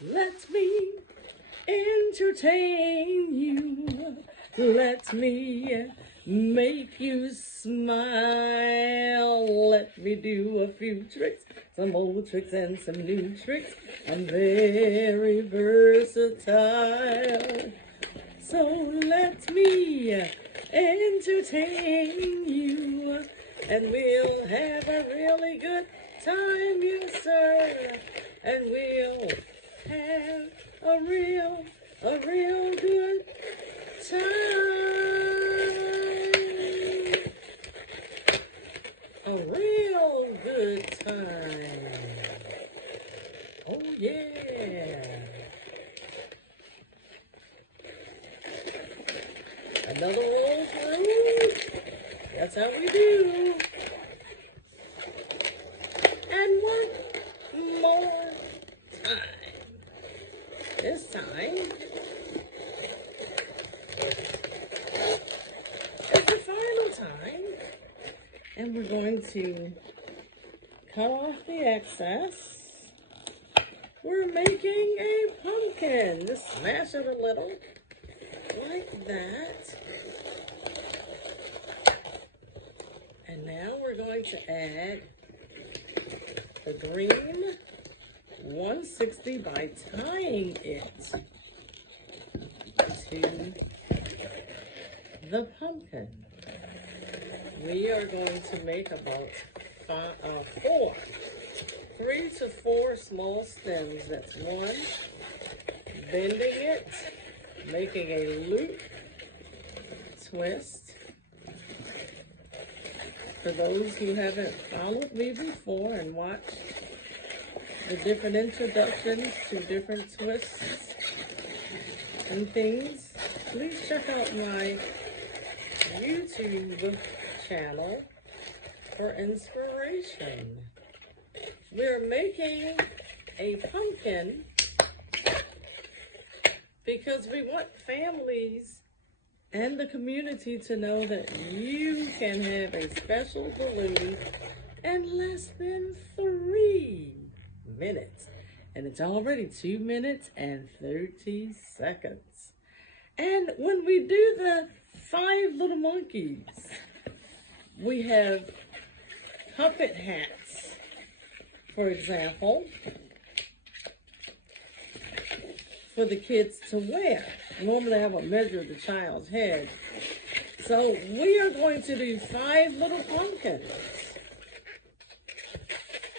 Let me entertain you. Let me make you smile. Let me do a few tricks, some old tricks and some new tricks. I'm very versatile. So let me entertain you, and we'll have a really good time, yes sir. And we'll have a real good time. A real good time. Oh yeah. Another roll through. That's how we do. And one more time. This time is the final time. And we're going to cut off the excess. We're making a pumpkin. Just smash it a little, like that. And now we're going to add the green 160 by tying it to the pumpkin. We are going to make about 3 to 4 small stems. That's one. Bending it, making a loop, twist. For those who haven't followed me before and watched the different introductions to different twists and things, please check out my YouTube channel for inspiration. We're making a pumpkin because we want families and the community to know that you can have a special balloon in less than 3 minutes. And it's already 2 minutes and 30 seconds. And when we do the 5 little monkeys, we have puppet hats, for example, for the kids to wear. Normally I have a measure of the child's head. So we are going to do 5 little pumpkins.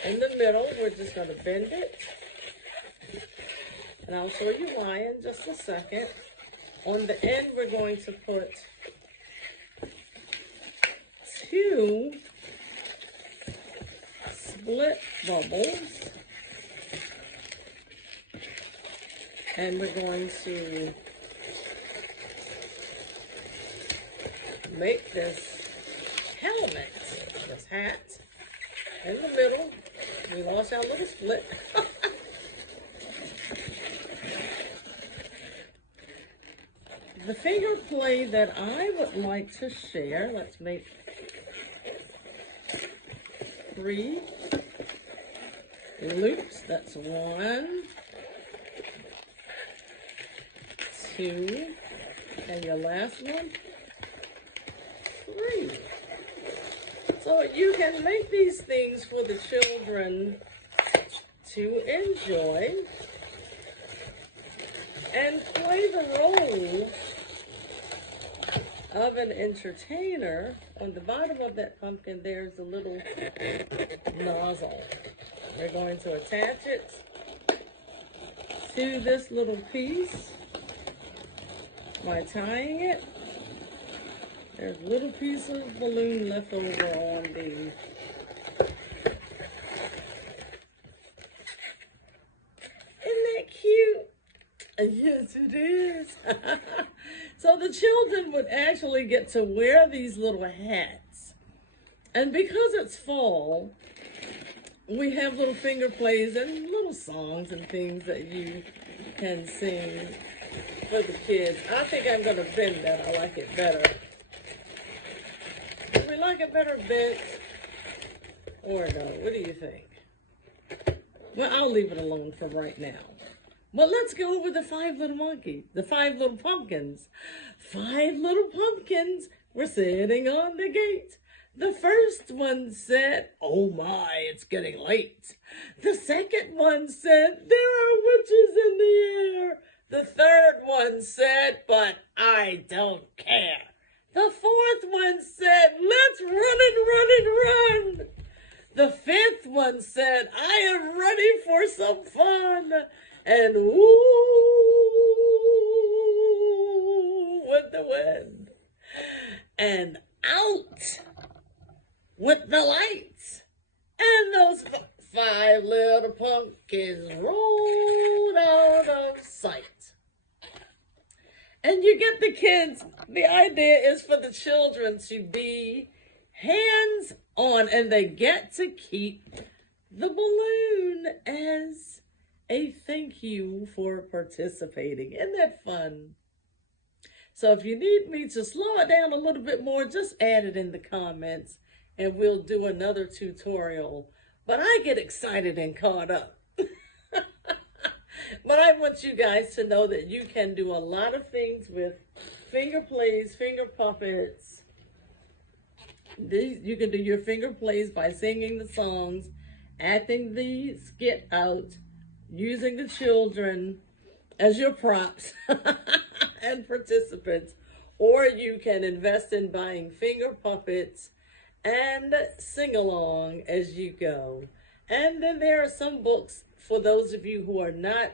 In the middle, we're just going to bend it. And I'll show you why in just a second. On the end, we're going to put 2 split bubbles. And we're going to make this helmet, this hat, in the middle. We lost our little split. The finger play that I would like to share, let's make 3 loops. That's 1, 2, and your last one, 3. So you can make these things for the children to enjoy and play the role of an entertainer. On the bottom of that pumpkin, there's a little nozzle. We're going to attach it to this little piece by tying it. There's a little piece of balloon left over on the Isn't that cute? Yes, it is. So the children would actually get to wear these little hats. And because it's fall, we have little finger plays and little songs and things that you can sing for the kids. I think I'm going to bend that. I like it better. Do we like it better bent or no? What do you think? Well, I'll leave it alone for right now. But let's go over the five little pumpkins. Five little pumpkins were sitting on the gate. The first one said, "Oh my, it's getting late." The second one said, "There are witches in the air." The third one said, "But I don't care." The fourth one said, "Let's run and run and run." The fifth one said, "I am ready for some fun." And woo with the wind. And out with the lights. And those five little pumpkins rolled out of sight. And you get the kids. The idea is for the children to be hands on, and they get to keep the balloon as a thank you for participating. Isn't that fun? So if you need me to slow it down a little bit more, just add it in the comments and we'll do another tutorial. But I get excited and caught up. But I want you guys to know that you can do a lot of things with finger plays, finger puppets. You can do your finger plays by singing the songs, acting the skit out, using the children as your props and participants. Or you can invest in buying finger puppets and sing along as you go. And then there are some books for those of you who are not,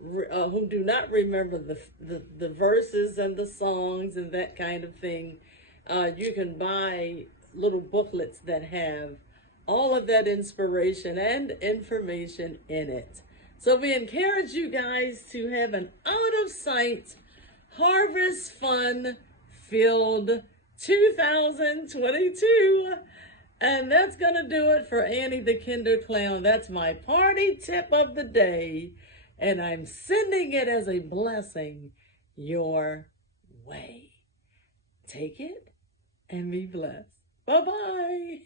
who do not remember the verses and the songs and that kind of thing. You can buy little booklets that have all of that inspiration and information in it. So we encourage you guys to have an out-of-sight, harvest fun filled 2022. And that's going to do it for Annie the Kinder Clown. That's my party tip of the day. And I'm sending it as a blessing your way. Take it and be blessed. Bye-bye.